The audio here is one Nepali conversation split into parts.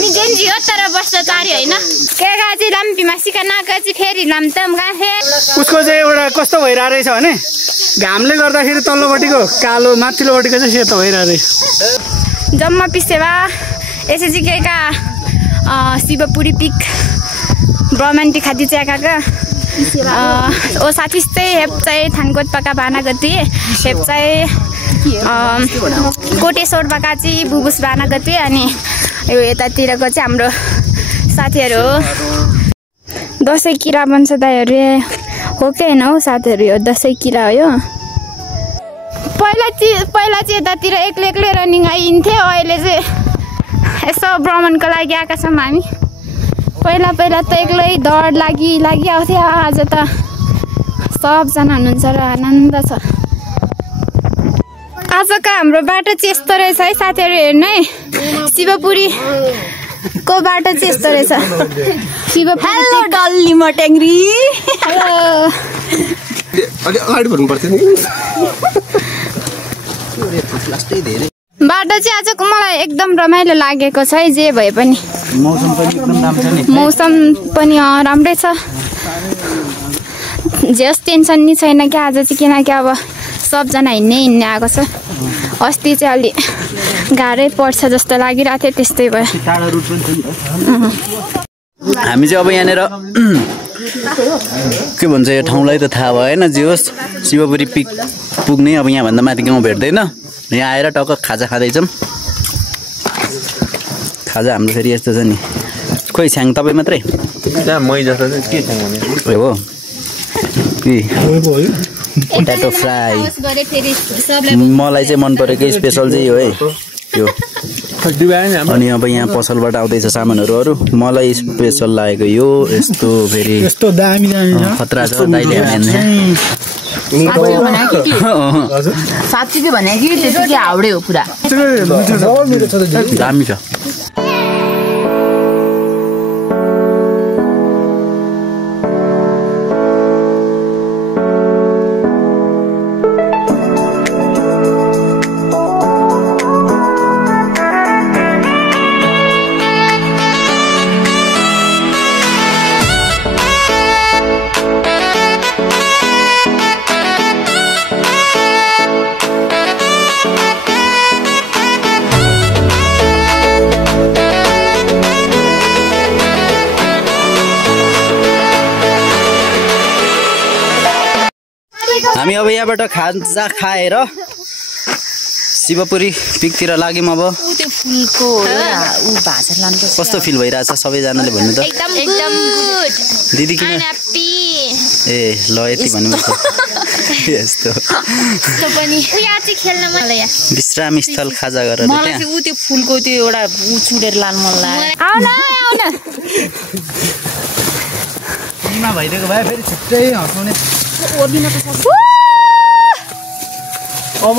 अनि जेन्जी हो तर बस्छ चारी हैन के गाजी लम्पीमा सिका नाकाजी फेरि लम्तम गाफे उसको चाहिँ एउटा कस्तो भइरा रहेछ भने घामले गर्दाखेरि तल्लोपट्टिको कालो माथिल्लोपट्टिको चाहिँ सेतो भइरा रहेछ जम्मा पिसेवा एसएसजी का शिवपुरी पिक ब्रह्माण्डी खादी च्याकाका ओ साथी चाहिँ हेप्चाइ थानकोट पका बाना गति हेप्चाइ कोटेश्वर पका चाहिँ बुबुस बाना गति अनि यो यतातिरको चाहिँ हाम्रो साथीहरू हो दसैँ किरा बन्छ दाइहरू हो कि होइन हौ साथीहरू यो दसैँ किरा हो यो पहिला चाहिँ यतातिर एक्लै रनिङ आइन्थ्यो अहिले चाहिँ यसो भ्रमणको लागि आएका छौँ हामी पहिला त एक्लै दौड लागि आउँथ्यो आज त सबजना हुनुहुन्छ र आनन्द छ आजको हाम्रो बाटो चाहिँ यस्तो रहेछ है साथीहरू हेर्नु है शिवपुरीको बाटो चाहिँ यस्तो रहेछ हेलो डल्ली मट्याङ्ग्री बाटो चाहिँ आजको मलाई एकदम रमाइलो लागेको छ है जे भए पनि मौसम पनि राम्रै छ जस टेन्सन नि छैन क्या आज चाहिँ किनकि अब सबजना हिँड्ने आएको छ अस्ति चाहिँ अलि गाह्रै पर्छ जस्तो लागिरहेको थियो त्यस्तै भयो हामी चाहिँ अब यहाँनिर के भन्छ यो ठाउँलाई त थाहा भएन जे होस् शिवपुरी पिक पुग्ने अब यहाँभन्दा माथि गाउँ भेट्दैन यहाँ आएर टक्क खाजा खाँदैछौँ खाजा हाम्रो फेरि यस्तो छ नि खोइ छ्याङ तपाईँ मात्रै मै जस्तो चाहिँ के छ्याङ भने हो कि पोटाटो फ्राई मलाई चाहिँ मन परेको स्पेसल चाहिँ हो है त्यो अनि अब यहाँ पसलबाट आउँदैछ सामानहरू अरू मलाई स्पेसल लागेको यो यस्तो फेरि यस्तो दामी खतरा छ दाइले साँच्ची के भने कि त्यो के हाउडे हो पुरा दामी छ हामी अब यहाँबाट खाजा खाएर शिवपुरी पिकतिर लाग्यौँ अब त्यो फुलको उ भाषा लान्छ कस्तो फिल भइरहेछ सबैजनाले भन्नु त एकदम गुड दिदी किन ए ल यति भन्नुपर्छ यस्तो पनि यहाँ चाहिँ खेल्न मन लाग्यो विश्राम स्थल खाजा गरेर मलाई चाहिँ उ त्यो फुलको त्यो एउटा उ छुडेर लान मन लाग्यो आउन मा भइदिएको भए फेरि छुट्टै हँसाउने अब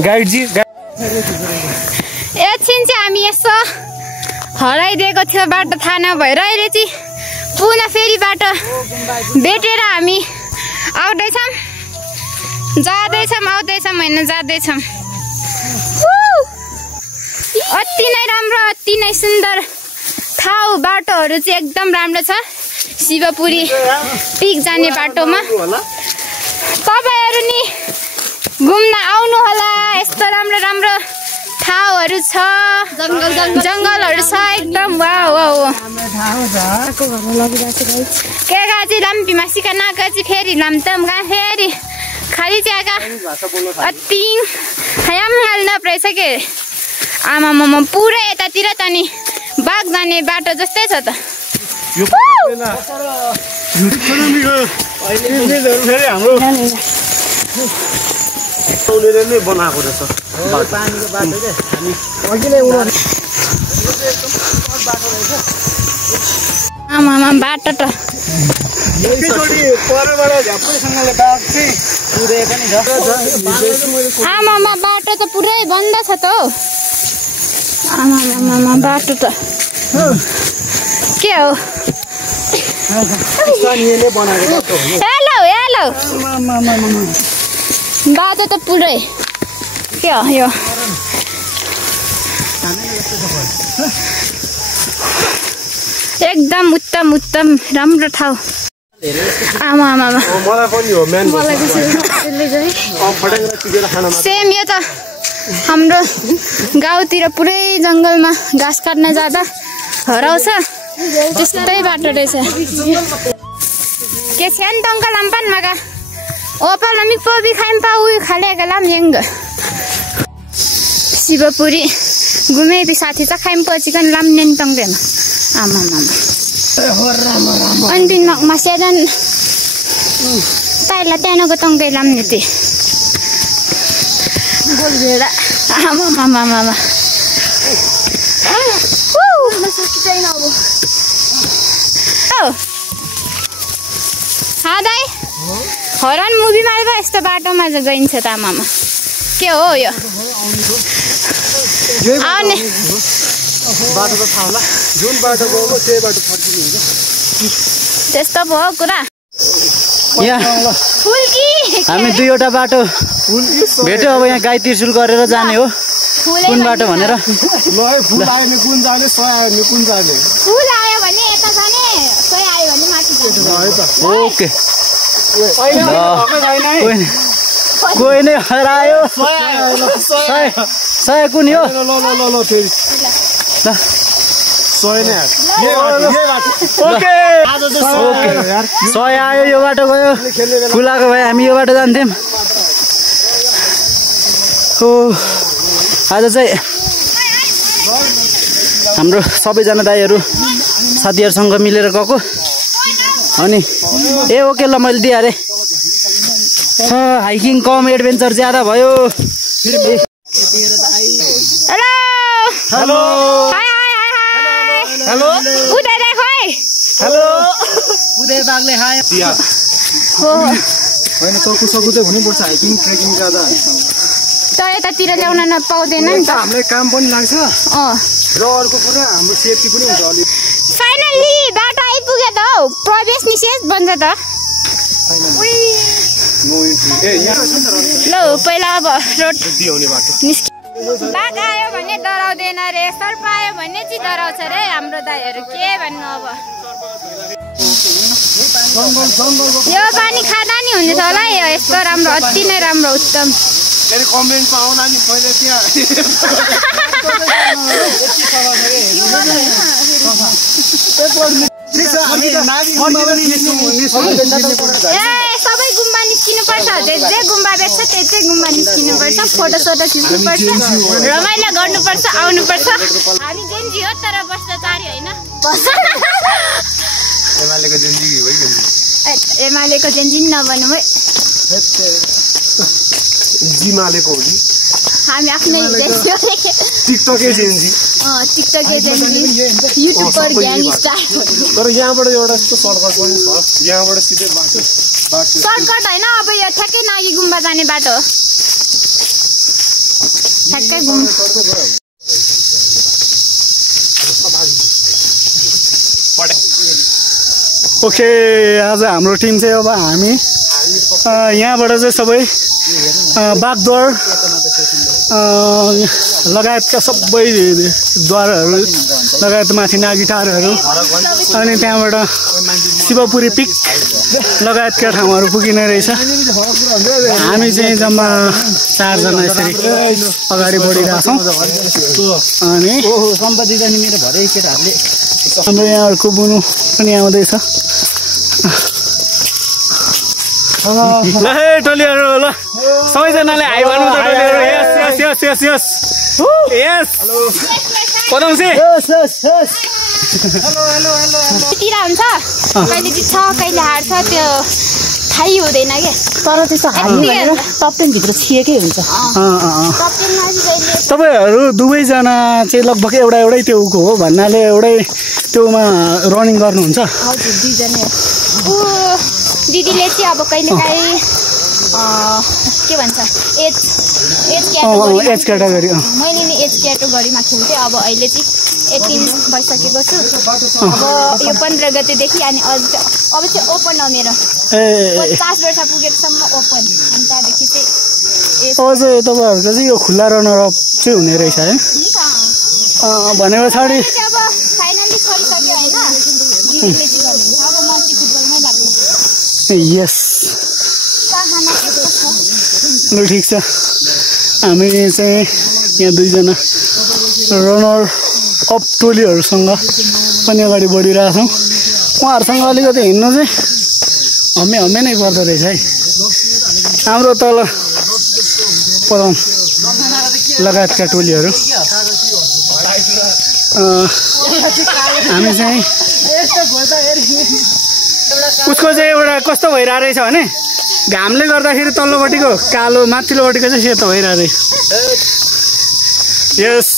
गाइडजी एकछिन चाहिँ हामी यसो हराइदिएको थियो बाटो थाहा नभएर अहिले चाहिँ पुनः फेरि बाटो भेटेर हामी आउँदैछौँ आउँदैछौँ होइन जाँदैछौँ अति नै राम्रो अति नै सुन्दर ठाउँ बाटोहरू चाहिँ एकदम राम्रो छ शिवपुरी पिक जाने बाटोमा तपाईँहरू नि घुम्न आउनु होला यस्तो राम्रो राम्रो ठाउँहरू छ जङ्गलहरू छ एकदम वाउ के गाजी लम्पीमा सिका नाकाजी फेरि लम्तम गा फेरि खाली चियाका अति खयाम हाल्न परेछ के आमामामा पुरै यतातिर त नि बाघ जाने बाटो जस्तै छ त बनाएको रहेछ पानीको बाटो के हामी अघि नै आमामा बाटो त आमामा बाटो त पुरै बन्द छ त हौ आमामा बाटो त के हो हेलो हेलो बाटो त पुरै के हो यो एकदम उत्तम उत्तम राम्रो ठाउँ आमा आमा मलाई पनि हो म्यान सेम यो त हाम्रो गाउँतिर पुरै जङ्गलमा घाँस काट्न जाँदा हराउँछ त्यस्तै बाटो रहेछ के छ्यान तङ्का लाम्पान मगा ओपल नमिक पोबी खाइम पाउ खालेका लाम यंग शिवपुरी घुमे पि साथी त खाइम प चिकन लाम नेन तङ्गेमा आमा मामा अन्तिम मासेदन ताइला त्यानको तङ्गे लाम निति गोलभेडा आमा मामा मामा दाई हरन मुभीमा आएर यस्तो बाटोमा गइन्छ त आमामा के हो यो आउने बाटो त थाहा होला जुन बाटो गयो त्यही बाटो फर्किनु हुन्छ त्यस्तो पो हो कुरा यहाँ फुल्की हामी दुईवटा बाटो भेट्यो अब यहाँ गाई त्रिशुल गरेर जाने हो कुन बाटो भनेर फुल आयो नि कुन जाने सोय आयो नि कुन जाने फुल आयो भने यता जाने सोय आयो भने माथि जाने ओके कोही नै हरायो सय कुन हो ल फेरि ल सोय नै ओके सय आयो यो बाटो गयो फुलाको भए हामी यो बाटो जान्थ्यौँ हो आज चाहिँ हाम्रो सबैजना दाइहरू साथीहरूसँग मिलेर गएको अनि ए ओके ल मैले दिइहालेँ हाइकिङ कम एडभेन्चर ज्यादा भयो हेलो हेलो हेलो उदय दाइ खोइ हेलो उदय बागले हाय हो होइन चौको सकु चाहिँ हुनुपर्छ हाइकिङ ट्रेकिङ जाँदा त यतातिर ल्याउन नपाउँदैन नि त हामीलाई काम पनि लाग्छ र अर्को कुरा हाम्रो सेफ्टी पनि हुन्छ अलि फाइनली बाटो आइपुग्यो त हौ प्रवेश निषेध भन्छ त ल पहिला अब रोड बाघ आयो भने डराउँदैन रे सर्प आयो भने चाहिँ डराउँछ रे हाम्रो दाइहरू के भन्नु अब यो पानी खाँदा नि हुन्छ होला यो यस्तो राम्रो अति नै राम्रो उत्तम फेरि कमेन्टमा आउला नि पहिले त्यहाँ सबै गुम्बा निस्किनु पर्छ जे गुम्बा बेच्छ त्यही गुम्बा निस्किनु पर्छ फोटो सोटो खिच्नुपर्छ रमाइलो गर्नुपर्छ आउनुपर्छ हामी जेन्जी हो तर भ्रष्टाचारी होइन एमालेको जेन्जी नभनौँ है जिमालेको हो कि हामी आफ्नै टिकटकै जेन्जी टिकटकै जेन्जी युट्युबर ग्याङस्टार तर यहाँबाट एउटा यस्तो सर्टकट पनि छ यहाँबाट सिधै बाटो सर्टकट होइन अब यो ठ्याक्कै नागी गुम्बा जाने बाटो हो ठ्याक्कै ओके आज हाम्रो टिम चाहिँ अब हामी यहाँबाट चाहिँ सबै बागद्वार लगायतका सबै द्वारहरू लगायत माथि नागिटारहरू अनि त्यहाँबाट शिवपुरी पिक लगायतका ठाउँहरू पुगिने रहेछ हामी चाहिँ जम्मा 4 जना यसरी अगाडि बढिरहेछौँ अनि सम्पत्ति जाने मेरो भरे केटाहरूले हाम्रो यहाँ अर्को बुनु पनि आउँदैछ ल है टोलीहरू ल सबैजनाले हाई भन्नु त टोलीहरू यस यस यस यस यस पदाउँछ तिर हुन्छ कहिले जित्छ कहिले हार्छ त्यो थाहै हुँदैन क्या तर त्यस्तो हार्नु टपटेनभित्र छिएकै हुन्छ तपाईँहरू दुवैजना चाहिँ लगभग एउटै त्योको हो भन्नाले एउटै त्योमा रनिङ गर्नुहुन्छ हजुर दुईजना दिदीले चाहिँ अब कहिलेकाहीँ के भन्छ एज क्याटेगोरी मैले नि एज क्याटेगोरीमा खेल्थेँ अब अहिले चाहिँ 18 भइसकेको छु अब यो 15 गतेदेखि अनि अब चाहिँ ओपन हो मेरो 50 वर्ष पुगेसम्म ओपन अनि त्यहाँदेखि चाहिँ चाहिँ तपाईँहरूको चाहिँ यो खुल्ला रनर अप चाहिँ हुने रहेछ है भने पछाडि अब फाइनल यस ल ठिक छ हामी चाहिँ यहाँ दुईजना रनर अप टोलीहरूसँग पनि अगाडि बढिरहेछौँ उहाँहरूसँग अलिकति हिँड्नु चाहिँ हम्मे नै पर्दो रहेछ है हाम्रो तल पदम लगायतका टोलीहरू हामी चाहिँ उसको चाहिँ एउटा कस्तो भइरहेको रहेछ भने घामले गर्दाखेरि तल्लोपट्टिको कालो माथिल्लोपट्टिको चाहिँ सेतो भइरहेको रहेछ यस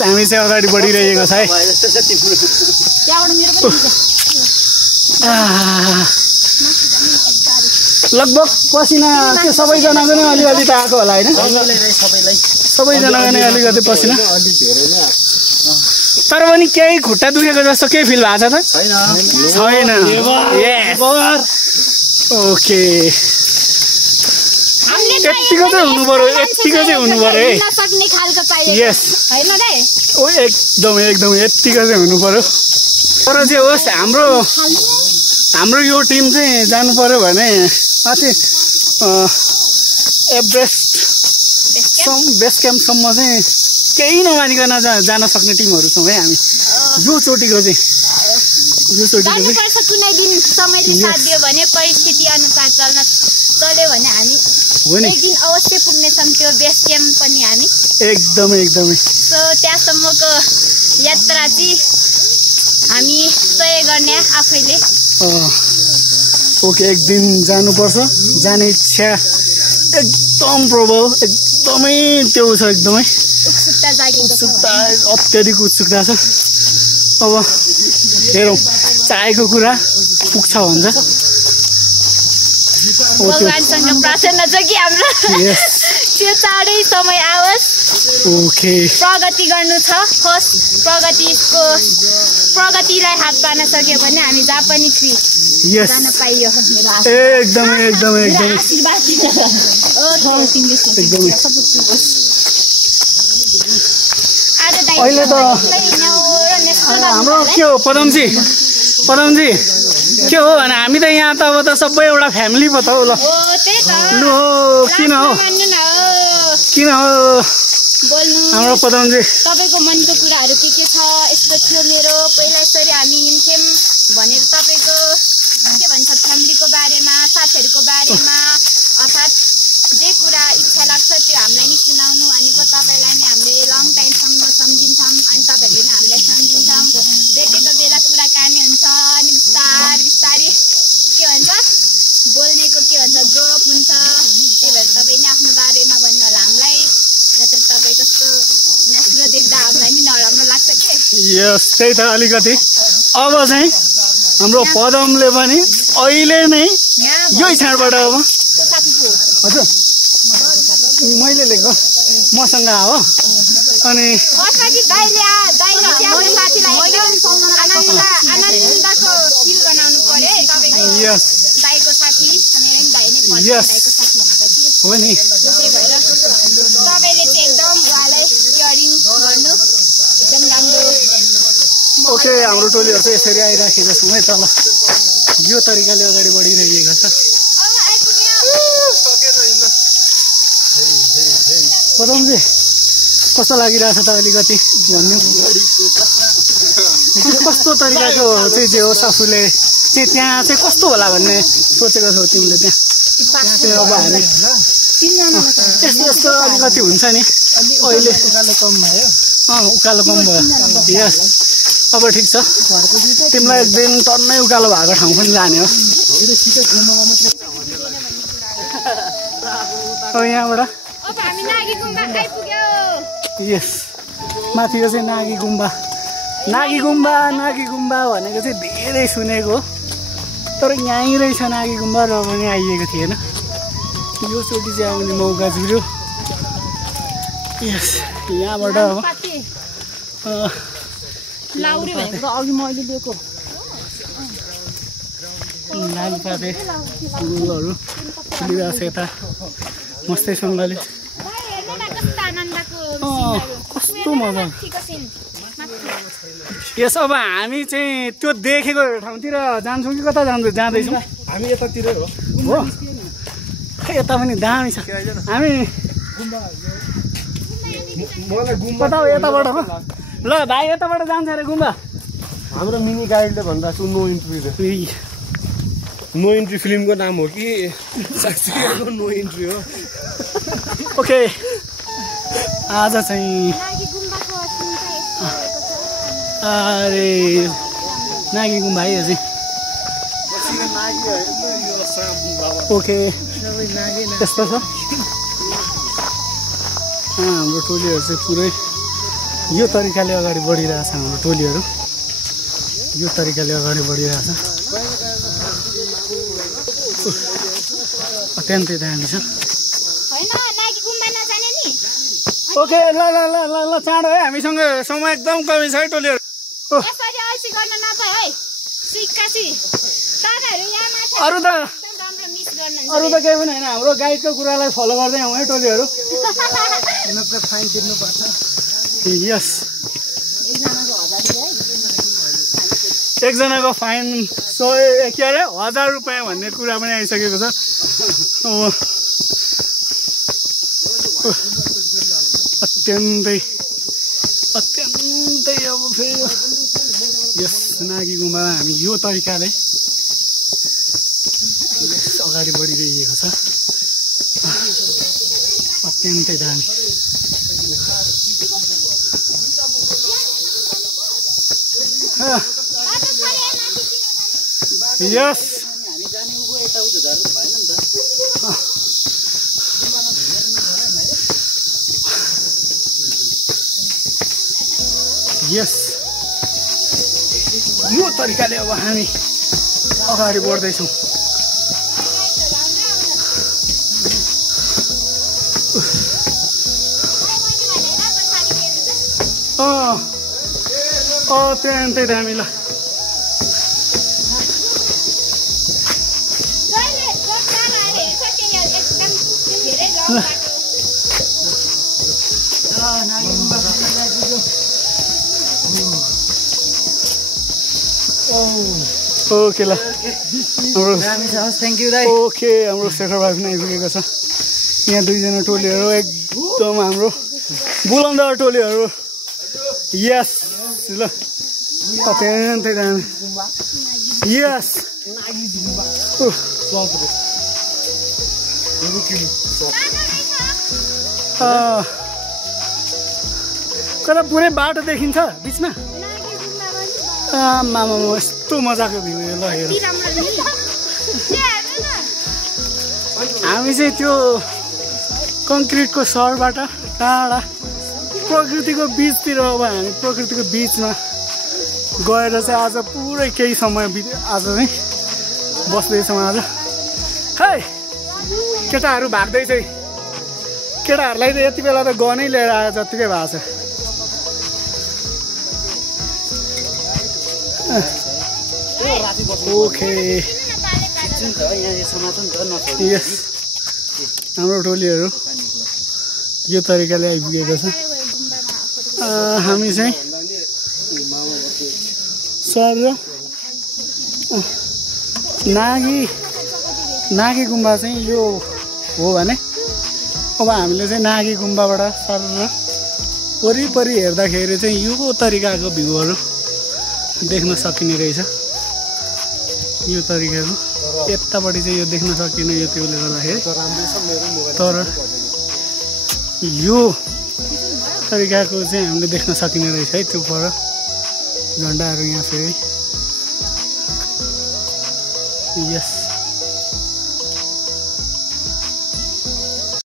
हामी चाहिँ अगाडि बढिरहेको छ है लगभग पसिना त्यो सबैजनाको नै अलिअलि त आएको होला होइन सबैजनाको नै अलिकति पसिना तर पनि केही खुट्टा दुखेको जस्तो केही फिल भएको छ त छैन ओके यतिको चाहिँ हुनु पर्यो है यस एकदमै यतिको चाहिँ हुनु पर्यो तर चाहिँ होस् हाम्रो यो टिम चाहिँ जानु पर्यो भने माथि एभरेस्ट बेस क्याम्पसम्म चाहिँ केही नमानिकन जान सक्ने टिमहरू छौँ है हामी यो चोटिको चाहिँ कुनै दिन समयले साथ दियो भने परिस्थिति अनुसार चल्यो भने हामी एक दिन अवश्य पुग्नेछौँ त्यो बेस क्याम्प पनि हामी एकदमै सो त्यहाँसम्मको यात्रा चाहिँ हामी तय गर्ने आफैले ओके एक दिन जानुपर्छ जाने इच्छा एकदम प्रबल एकदमै त्यो छ एकदमै उत्सुकता अत्याधिक उत्सुकता छ अब हेरौँ चाहेको कुरा पुग्छ भन्छ भगवानसँग प्रार्थना छ कि हाम्रो त्यो चाँडै समय आओस् ओके प्रगति गर्नु छ फर्स्ट प्रगतिलाई हात पार्न सक्यो भने हामी जहाँ पनि फ्री जान पाइयो एकदमै अहिले त हाम्रो के हो पदमजी के हो भने हामी त यहाँ त अब त सबै एउटा फ्यामिली पो त हो ल लु किन हो हाम्रो पदमजी तपाईँको मनको कुराहरू के छ यस्तो थियो मेरो पहिला यसरी हामी हिँड्थ्यौँ भनेर तपाईँको के भन्छ फ्यामिलीको बारेमा साथीहरूको बारेमा अर्थात् जे कुरा इच्छा लाग्छ त्यो हामीलाई नि सुनाउनु अनि तपाईँलाई नै हामीले लङ टाइमसम्म सम्झिन्छौँ अनि तपाईँहरूले नै हामीलाई सम्झिन्छौँ भेटेको बेला कुराकानी हुन्छ अनि बिस्तारै के भन्छ बोल्नेको के भन्छ ग्रोअप हुन्छ त्यही भएर तपाईँ नै आफ्नो बारेमा भन्नु होला हामीलाई नत्र तपाईँ जस्तो नेस्रो देख्दा हामीलाई नि नराम्रो लाग्छ के यस त्यही त अलिकति अब चाहिँ हाम्रो पदमले पनि अहिले नै यही छाडबाट अब हजुर मैले लिएको मसँग हो अनि हो नि ओके हाम्रो टोलीहरू चाहिँ यसरी आइराखेका छौँ है तल यो तरिकाले अगाडि बढिरहेको छ पदमजी कस्तो लागिरहेछ त अलिकति भन्नु कस्तो तरिकाको चाहिँ जे होस् आफूले चाहिँ त्यहाँ चाहिँ कस्तो होला भन्ने सोचेको छौ तिमीले त्यहाँ चाहिँ अब हामी यस्तो अलिकति हुन्छ नि अहिले उकालो कम भयो यस अब ठिक छ तिमीलाई एक दिन टन्नै उकालो भएको ठाउँ पनि लाने हो अब यहाँबाट यस माथिको चाहिँ नागी गुम्बा भनेको चाहिँ धेरै सुनेको तर यहीँ रहेछ नागी गुम्बा र पनि आइएको थिएन यो चोटि चाहिँ आउने मौका जुर्यो यस यहाँबाट अब लालुपाते फुलहरू फुलिरहेको छ यता मस्तैसँगले कस्तो मजा यस अब हामी चाहिँ त्यो देखेको ठाउँतिर जान्छौँ कि कता जाँदैछौँ? हामी यतातिरै हो। हो यता पनि दामी छ। हामी मलाई गुम्बा कता हो? यताबाट हो। ल भाइ यताबाट जान्छ अरे गुम्बा। हाम्रो मिनी गाइडले भनिरहेको नो इन्ट्री रे। नो इन्ट्री फिल्मको नाम हो कि साक्षीको नो इन्ट्री हो? ओके आज चाहिँ अरे नागी गुम्बा है अझै। ओके त्यस्तो छ। हाम्रो टोलीहरू चाहिँ पुरै यो तरिकाले अगाडि बढिरहेछ। हाम्रो टोलीहरू यो तरिकाले अगाडि बढिरहेछ। अत्यन्तै दामी छ। ओके ल ल ल ल ल चाँडो है, हामीसँग समय एकदम कमी छ है टोलीहरू। अरू त केही पनि होइन, हाम्रो गाइडको कुरालाई फलो गर्दै आउँ है टोलीहरू। फाइन तिर्नुपर्छ। यस एकजनाको फाइन 100 के अरे 1000 रुपियाँ भन्ने कुरा पनि आइसकेको छ। अत्यन्तै अब फेरि यस नागी गुम्बामा हामी यो तरिकाले अगाडि बढिरहेको छ। अत्यन्तै दामी। यस यस यो तरिकाले अब हामी अगाडि बढ्दैछौँ। अत्यन्तै दामी। ल ओके ल हाम्रो थ्याङ्क यू दाइ। ओके हाम्रो शेखर भाइ पनि आइपुगेको छ। यहाँ दुईजना टोलीहरू एकदम हाम्रो बुलन्द टोलीहरू। यस ल अत्यन्तै दामी। यस कता पुरै बाटो देखिन्छ बिचमा। मामा यस्तो मजाको भ्यू ल हेर। हामी चाहिँ त्यो कङ्क्रिटको सहरबाट टाढा प्रकृतिको बिचतिर, अब हामी प्रकृतिको बिचमा गएर चाहिँ आज पुरै केही समय आज चाहिँ बस्दैछौँ। आज खै केटाहरू भाग्दैछ। केटाहरूलाई त यति बेला त गनै लिएर आयो जत्तिकै भएको छ। ओके यस हाम्रो टोलीहरू यो तरिकाले आइपुगेको छ। हामी चाहिँ सर नागी गुम्बा चाहिँ यो हो भने अब हामीले चाहिँ नागी गुम्बाबाट सर वरिपरि हेर्दाखेरि चाहिँ यो तरिकाको भ्यूहरू देख्न सकिने रहेछ। यो तरिकाको यतापट्टि चाहिँ यो देख्न सकिने यो त्यसले गर्दाखेरि, तर यो तरिकाको चाहिँ हामीले देख्न सकिने रहेछ है। त्यो पर झन्डाहरू यहाँ फेरि यस